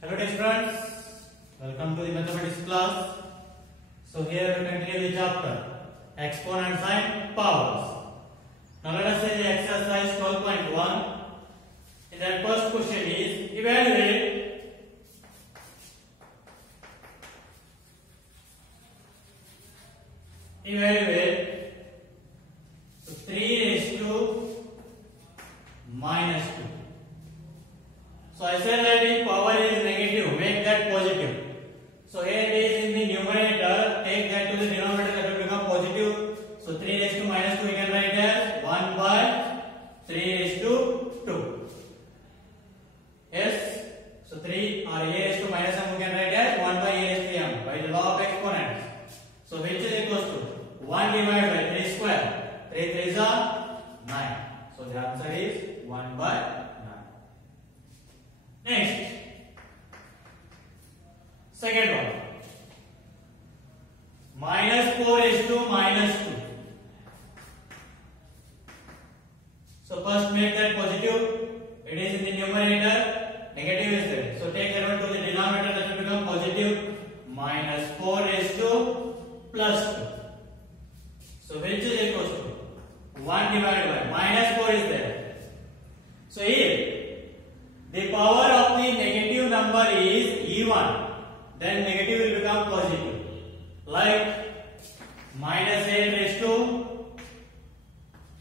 Hello dear friends, welcome to the mathematics class. So here we continue the chapter exponents and powers. Now let us say the exercise 12.1. In that first question is evaluate 3 raised to minus 2. So I said that if power is negative, make that positive. So here it is in the numerator, take that to the denominator, that will become positive. So 3 raised to minus 2 we can write as 1 by 3 raised to 2. Yes. So 3 or a raised to minus m we can write as 1 by a raised to m by the law of exponents. So which is equals to 1 divided by 3 square. 3 3s are 9. So the answer is 1 by 9. Next, second one, minus 4 is to minus 2. So first make that positive. It is in the numerator. Negative is there. So take that one to the denominator. That will become positive. Minus 4 is to plus 2. So which is equals to 1 divided by minus 4 is there. So here the power of the negative number is even, then negative will become positive. Like minus 8 raised to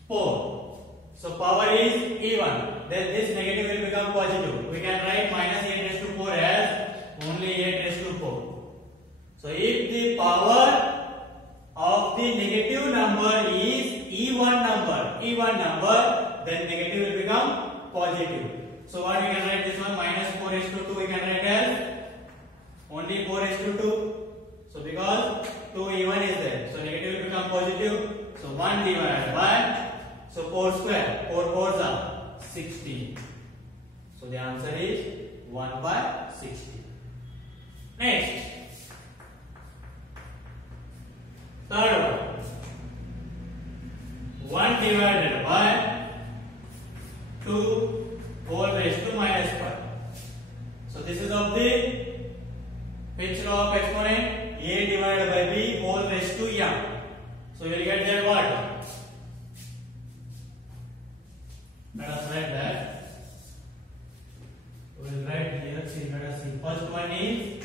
4. So power is even, then this negative will become positive. We can write minus 8 raised to 4 as only 8 raised to 4. So if the power of the negative number is even number, then negative will become positive. So what we can write this one, minus 4 raised to 2 we can write as only 4 raised to 2. So because 2 even is there, so negative will become positive. So 1 divided by, so 4 square, 4 4s are 16. So the answer is 1 by 16. Next, third one, 1 divided by 2 whole raised to minus 5. So this is of the which law of exponent? A divided by B whole raised to m. So you will get that what? Let us write that. We will write here. See, let us see. First one is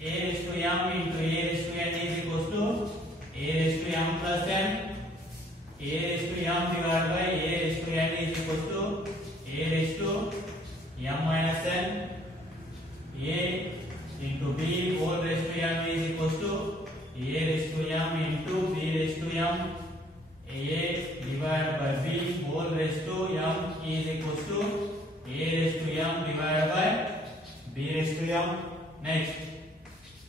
A raised to m into A raised to n is equals to A raised to m plus n. A raised to m divided by A raised to n is equals to A raised to m minus n. A into B whole raised to m is equals to A raised to m into B raised to m. A divided by B whole raised to m is equals to A raised to m divided by B raised to m. Next,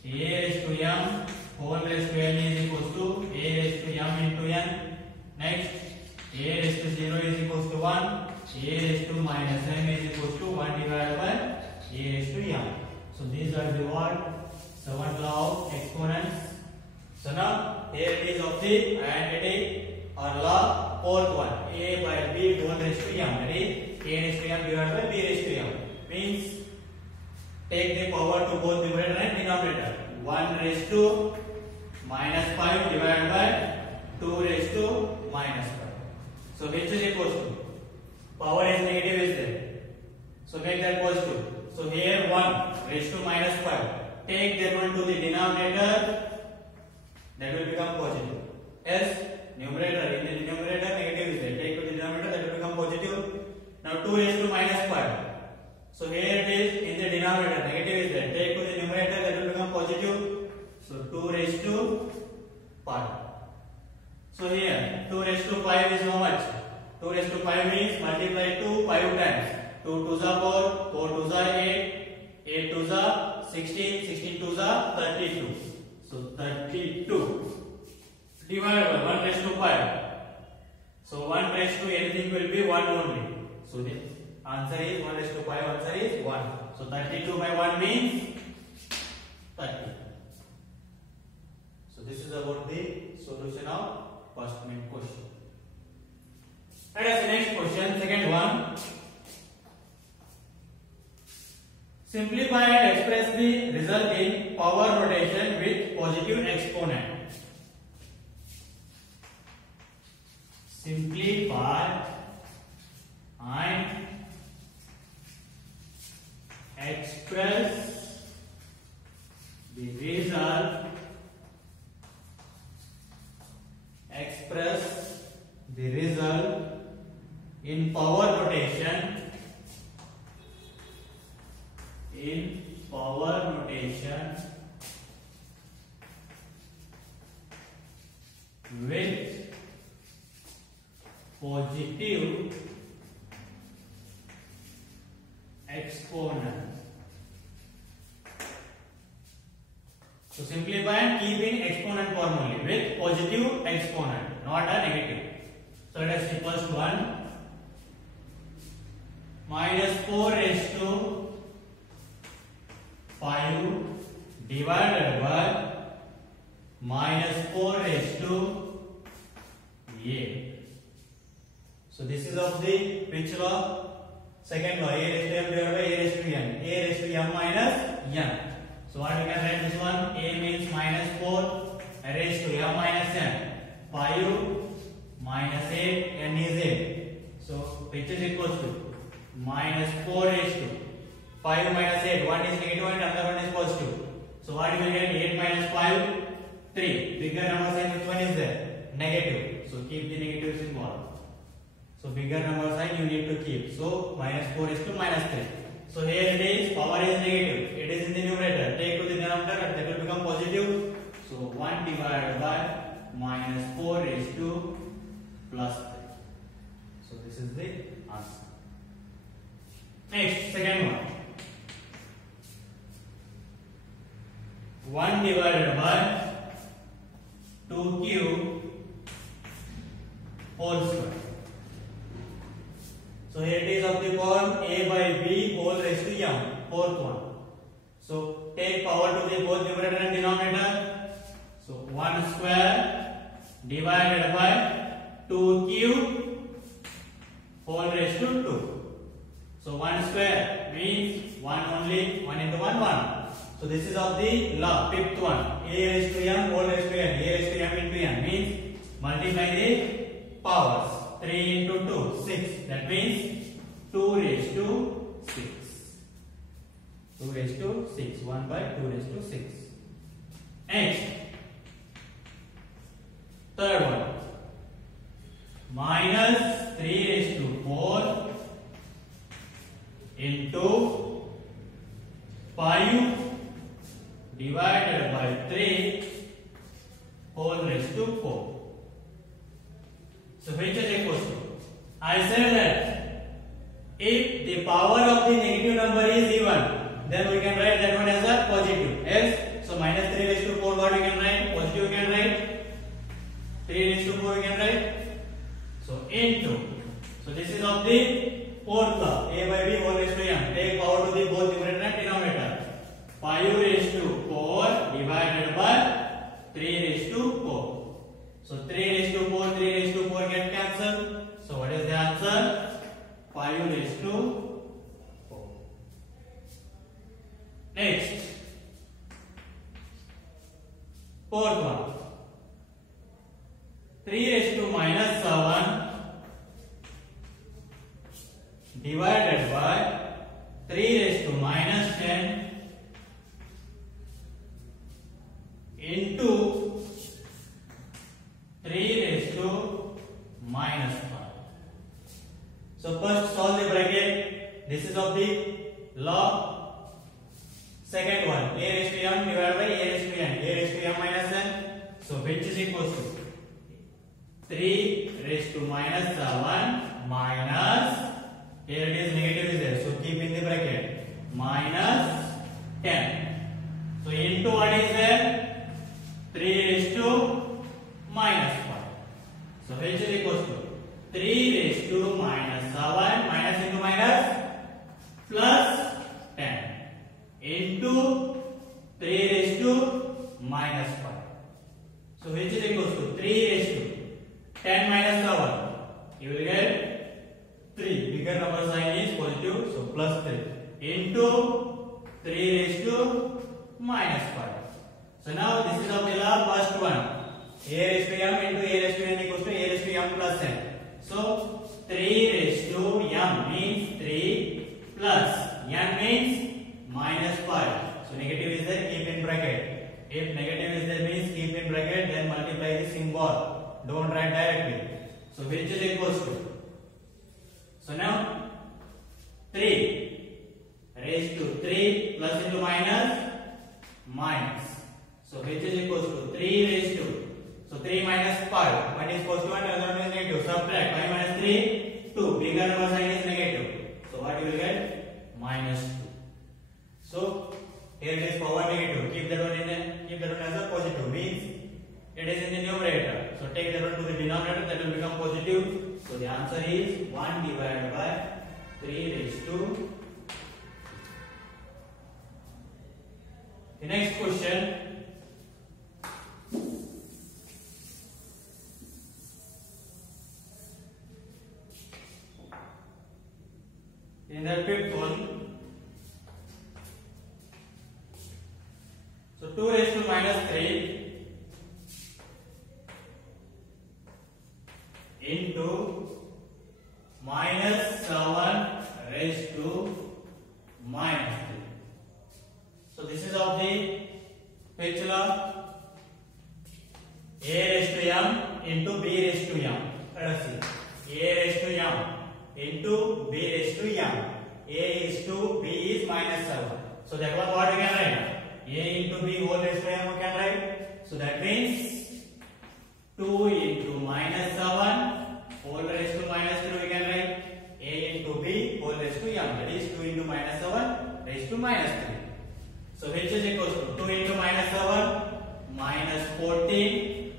A raised to m whole raised to n is equals to A raised to m into n. Next, A raised to 0 is equals to 1. A raised to minus m is equals to 1 divided by A raised to m. So these are the what? 7 law of exponents. So now here it is of the identity or law. Fourth one, A by B whole raised to m. That is A raised to m divided by B raised to m. Means take the power to both numerator and denominator. 1 raised to minus 5 divided by 2 raised to minus 5. So which is equals to? Power is negative is there. So make that positive. So here 1 raised to minus 5. Take that one to the denominator. That will become positive. Yes, numerator. In the numerator negative is there. Take to the denominator, that will become positive. Now 2 raised to minus 5. So here it is in the denominator. Negative is there. Take to the numerator, that will become positive. So 2 raised to 5. So here 2 raised to 5 is how much? 2 raised to 5 means multiply 2 5 times. 2 2s are 4, 4 2s are 8, 8 2s are 16, 16 2s are 32. So 32 divided by 1 raised to 5. So 1 raised to anything will be 1 only. So the answer is 1 raised to 5, answer is 1. So 32 by 1 means 30. So this is about the solution of first main question. Let us see next question, second one. Simplify and express the result in power rotation with positive exponent. Simplify and express the result in power rotation with positive exponent. So simplify and keep in exponent form only with positive exponent, not a negative. So let us take first one. Minus 4 raised to 5 divided by minus 4 raised to 8. So this is of the which law? Second law, a raised to m divided by a raised to n. A raised to m minus n. So what we can write this one? A means minus 4 raised to m minus n. 5 minus 8, n is 8. So which is equals to minus 4 raised to 5 minus 8. One is negative and another one is positive. So what you will get? 8 minus 5, 3. Bigger number sign, which one is there? Negative. So keep the negatives involved. So bigger number sign you need to keep. So minus 4 is to minus 3. So here it is, power is negative. It is in the numerator. Take to the denominator, that will become positive. So 1 divided by minus 4 is to plus 3. So this is the answer. Next, second one. 1 divided by 2 cube whole square. So here it is of the form a by b whole raised to m, fourth one. So take power to the both numerator and denominator. So 1 square divided by 2 cube whole raised to 2. So 1 square means 1 only, 1 into 1, 1. So this is of the law, fifth one. A raised to m whole raised to n. A raised to m into n means multiply the powers. 3 into 2, 6. That means 2 raised to 6. 2 raised to 6. 1 by 2 raised to 6. Next. Third one. Minus 3 raised to 4 into 5 divided by 3 whole raised to 4. So which is equals to? I said that if the power of the negative number is even, then we can write that one as a positive. Yes? So minus 3 raised to 4, what we can write? Positive we can write. 3 raised to 4 we can write. So into. So this is of the fourth law. A by b whole raised to m. Take power to the both numerator and denominator. 5 raised to 4 divided by 3 raised to 4. So 3 raised to 4, 3 raised to 4 get cancelled. So what is the answer? 5 raised to 4. Next. Fourth one. 3 raised to minus 7 divided by 3 raised to minus 10 into 3 raised to minus 5. So first solve the bracket. This is of the law. Second one, a raised to m divided by a raised to n. A raised to m minus n. So which is equals to 3 raised to minus 7 minus, here it is negative is there. So keep in the bracket. Minus 10. So into what is there? 3 raised to minus 5. So which is equals to 3 raised to minus 7 minus into minus plus 10 into 3 raised to minus 5. So which is equals to 3 raised to 10 minus 7. You will get 3. Bigger number sign is positive, so plus 3 into 3 raised to minus 5. So now this is of the law first one. A raised to m into a raised to n equals to a raised to m plus n. So 3 raised to m means 3 plus n means minus 5. So negative is there, keep in bracket. If negative is there means keep in bracket, then multiply the symbol. Don't write directly. So which is equals to? So now 3 raised to 3 plus into minus minus. So which is equals to 3 raised to. So 3 minus 5. One is positive and another one is negative. Subtract 5 minus 3, 2. Bigger number sign is negative. So what you will get? Minus 2. So here it is power negative. Keep that one as a positive. Means it is in the numerator. So take that one to the denominator. That will become positive. So the answer is 1 divided by 3 raised to. The next question. In the fifth one, so 2 raised to minus 3 into minus 7 raised to minus 3. So this is of the which law? A raised to m into b raised to m. Let us see. A raised to m into b raised to m. A is 2, b is minus 7. So that one what we can write? A into b whole raised to m we can write. So that means 2 into minus 7 whole raised to minus 3 we can write. A into b whole raised to m. That is 2 into minus 7 raised to minus 3. So which is equals to 2 into minus 7 minus 14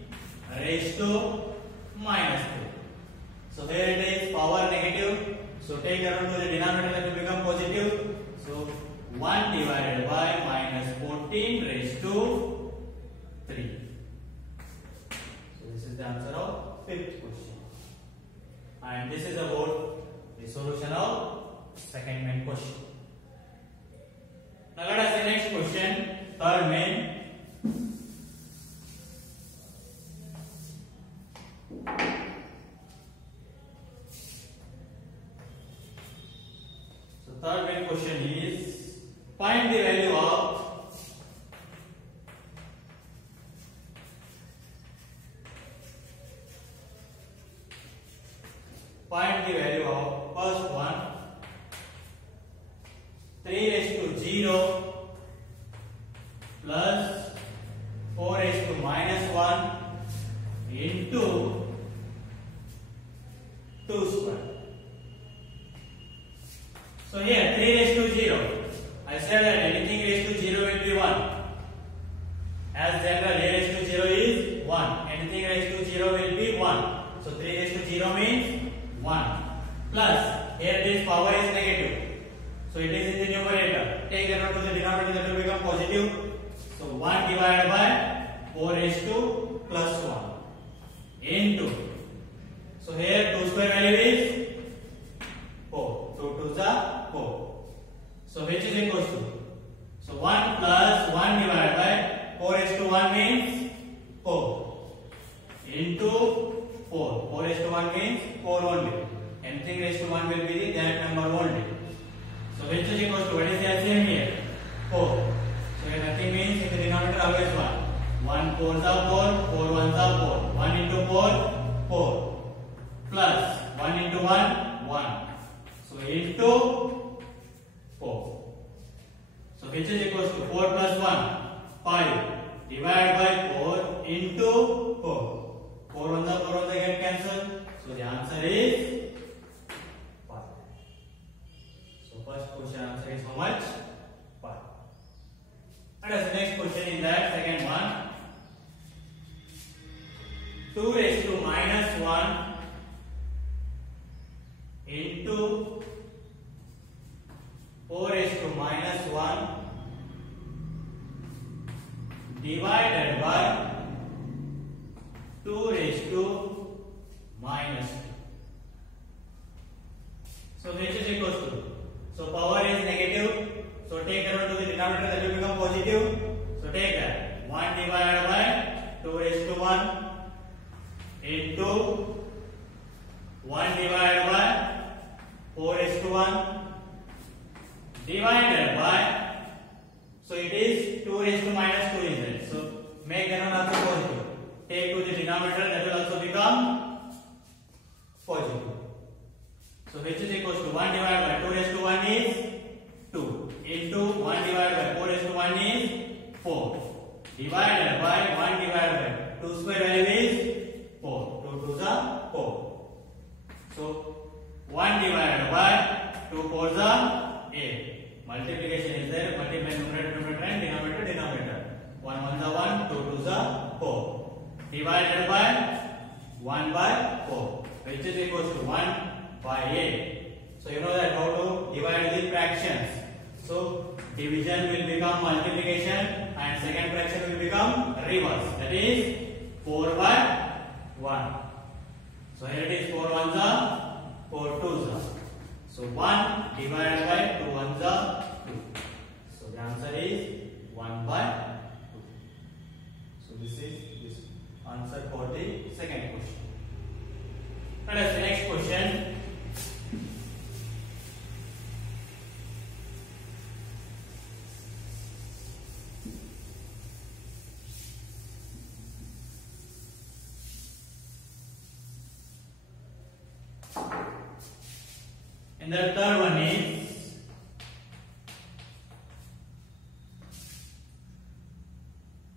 raised to minus 3. So here it is power negative. So take around to the denominator, that will become positive. So 1 divided by minus 14 raised to 3. So this is the answer of fifth question. And this is about the solution of second main question. Now let us see next question, third main. So third main question is find the value of first one 3 raised to 0 plus 4 raised to minus 1 into 2 square. So here 3 raised to 0. I said that anything raised to 0 will be 1. As general, a raised to 0 is 1. Anything raised to 0 will be 1. So 3 raised to 0 means 1. Plus, here this power is negative. So it is in the numerator. Take that one to the denominator, that will become positive. So 1 divided by 4 raised to plus 1 into. So here 2 square value is 4. 2 2s are 4. So which is equals to? So 1 plus 1 divided by 4 raised to 1 means 4 into 4. 4 raised to 1 means 4 only. Anything raised to 1 will be that number only. So which is equals to, what is the LCM here? 4. So here nothing means in the denominator always 1. 1 4s are 4, 4 1s are 4. 1 into 4, 4. Plus 1 into 1, 1. So into 4. So which is equals to 4 plus 1, 5. Divided by 4 into 4. 4 on the get cancelled. So the answer is 5. So first question answer is how much? 5. And as the next question is that second one. 2 raised to minus 1 into 4 raised to minus 1 divided by 2 raised to minus 2. So which is equals to? So power is negative. So take around to the denominator that will become positive. So take that 1 divided by 2 raised to 1 into 1 divided by 4 raised to 1 divided by, so it is 2 raised to minus 2 is there. So make that one also positive. Take to the denominator, that will also become positive. So which is equals to 1 divided by 2 raised to 1 is 2 into 1 divided by 4 raised to 1 is 4 divided by 1 divided by 2 square value is 4. 2 2s are 4. So 1 divided by 2 4s are 8. Multiplication is there. Multiply numerator and denominator. 1 1s are 1, 2 2s are 4. Divided by 1 by 4, which is equals to 1 by 8. So you know that how to divide the fractions. So division will become multiplication and second fraction will become reverse. That is 4 by 1. So here it is 4 1s are 4 2s are. So 1 divided by 2 1s are 2. So the answer is 1 by 2. So this is this answer for the second question. Let us see next question. And the third one is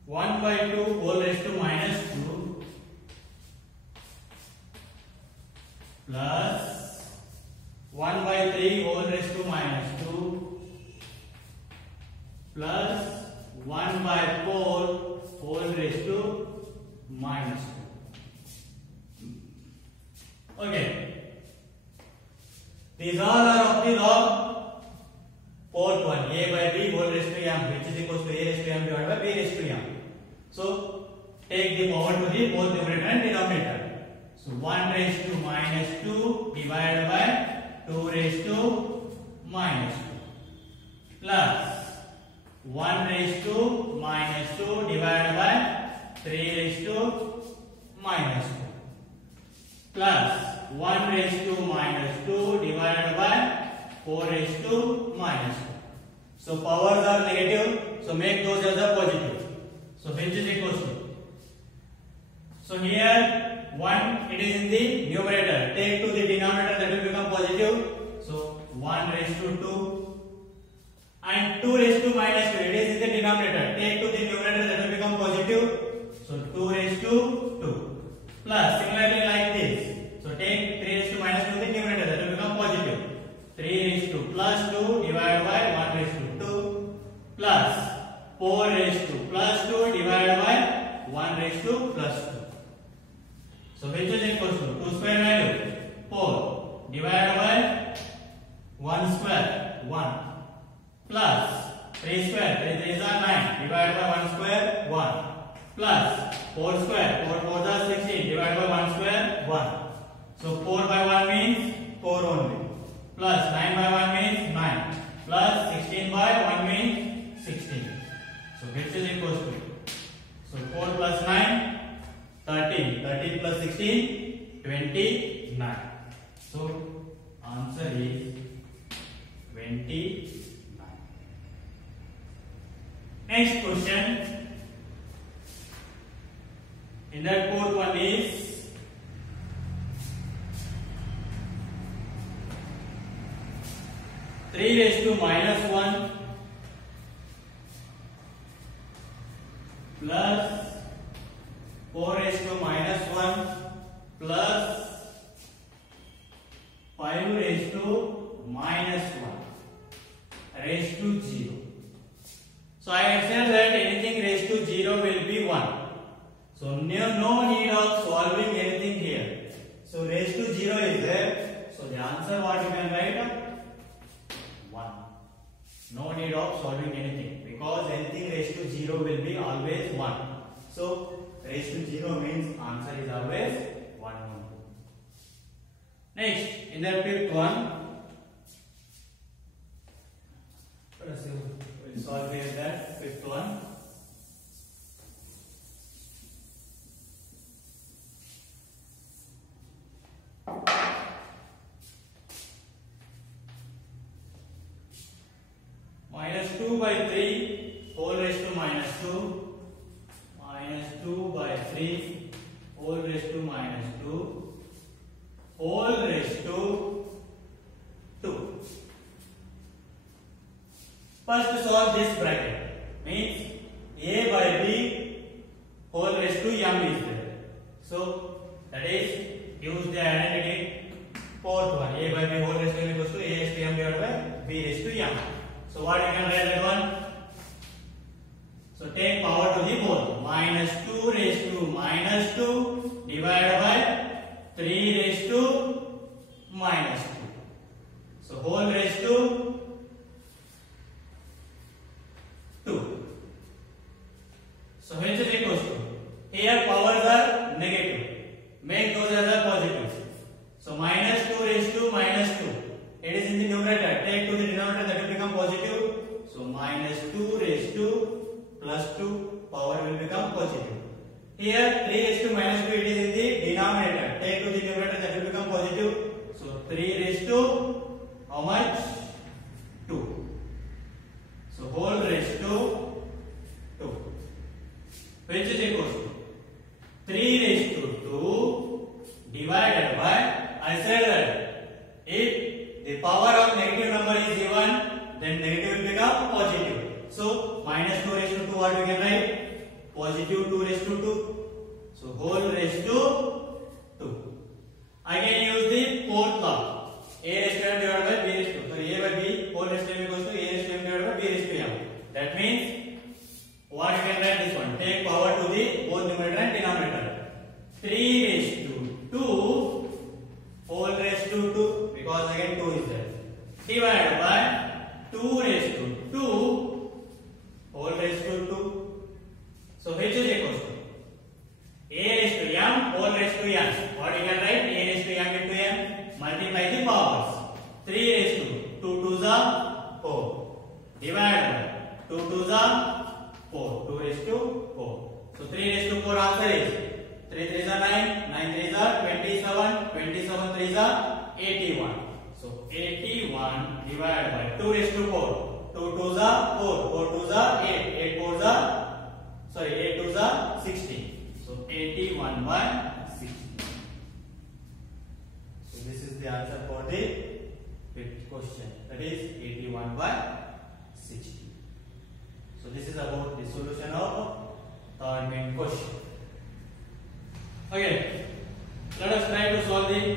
1 by 2 whole raised to minus 2 plus 1 by 3 whole raised to minus 2 plus 1 by 4 whole raised to minus 2. Okay. These all are of the log fourth one, a by b whole raised to m, which is equals to a raised to m divided by b raised to m. So take the power to the both numerator and denominator. So 1 raised to minus 2 divided by 2 raised to minus 2 plus 1 raised to minus 2 divided by 3 raised to minus 2 plus 1 raised to minus 2 divided by 4 raised to minus 2. So powers are negative, so make those as a positive. So which is equals to, so here 1 it is in the numerator, take to the denominator, that will become positive. So 1 raised to 2 and 2 raised to minus 2, it is in the denominator, take to the numerator, that will become positive. So 2 raised to 2 plus similarly like this. So take 3 raised to minus 2 in the numerator, that will become positive. 3 raised to plus 2 divided by 1 raised to 2 plus 4 raised to plus 2 divided by 1 raised to plus 2. So which is equals to 2 square value 4 divided by 1 square 1 plus 3 square 3 is 9 divided by 1 square 1 plus 4 square 4 4 are 16 divided by 1 square 1. So 4 by 1 means 4 only, plus 9 by 1 means 9, plus 16 by 1 means 16. So which is equals to, so 4 plus 9 13, 13 plus 16 29. So answer is 29. Next question, in that fourth one is 3 raised to minus 1 plus 4 raised to minus 1 plus 5 raised to minus 1 raised to 0. So I have said that anything raised to 0 will be 1. So no need of solving anything here. So raised to 0 is there. So the answer what you can write? 1. No need of solving anything, because anything raised to 0 will be always 1. So raised to 0 means answer is always 1. Next, in the fifth one, we'll solve here that fifth one. Minus 2 by 3 whole raised to minus 2. Minus 2 by 3 whole raised to minus 2 whole raised to 2. First solve this bracket. Means a by b whole raised to m is there. So that is use the identity fourth one. A by b whole raised to m equals to a raised to m divided by b raised to m. So what you can write that one? So take power to the whole. Minus 2 raised to minus 2 divided by 3 raised to minus 2. So whole raised to 2. So which is equals to? Here powers are negative. Make those as a positive. So minus 2 raised to minus 2. It is in the numerator. Take to the denominator, that will become positive. So minus 2 raised to plus 2, power will become positive. Here 3 raised to minus 2, it is in the denominator. Take to the numerator, that will become positive. So 3 raised to how much? 2. So whole raised to 2. Which is equals to 3 raised to 2 divided by, I said that if the power of negative number is even, then negative will become positive. So minus 2 raised to 2, what we can write? Positive 2 raised to 2. So whole raised to 2. Again use the fourth law. A raised to m divided by b raised to. So a by b whole raised to m equals to a raised to m divided by b raised to m. That means what you can write this one? Take power to the both numerator and denominator. 3 raised to 2 whole raised to 2, because again 2 is there, divided by 2 raised to 2 whole raised to 2. So which is equals to a raised to m whole raised to n. What you can write? A raised to m into m. Multiply the powers. 3 raised to 2 to the 4 divided by 2 to the 4. 2 raised to 4. So 3 raised to 4 answer is 3 3 is 9, 9 3 is 27, 27 3 is 81. So 81 divided by 2 raised to 4. 2 to the 4, 4 to the 8, 8 4 the, sorry 8 to the 16. So 81 by 16. So this is the answer for the fifth question. That is 81 by 60. So this is about the solution of third main question. Okay, let us try to solve the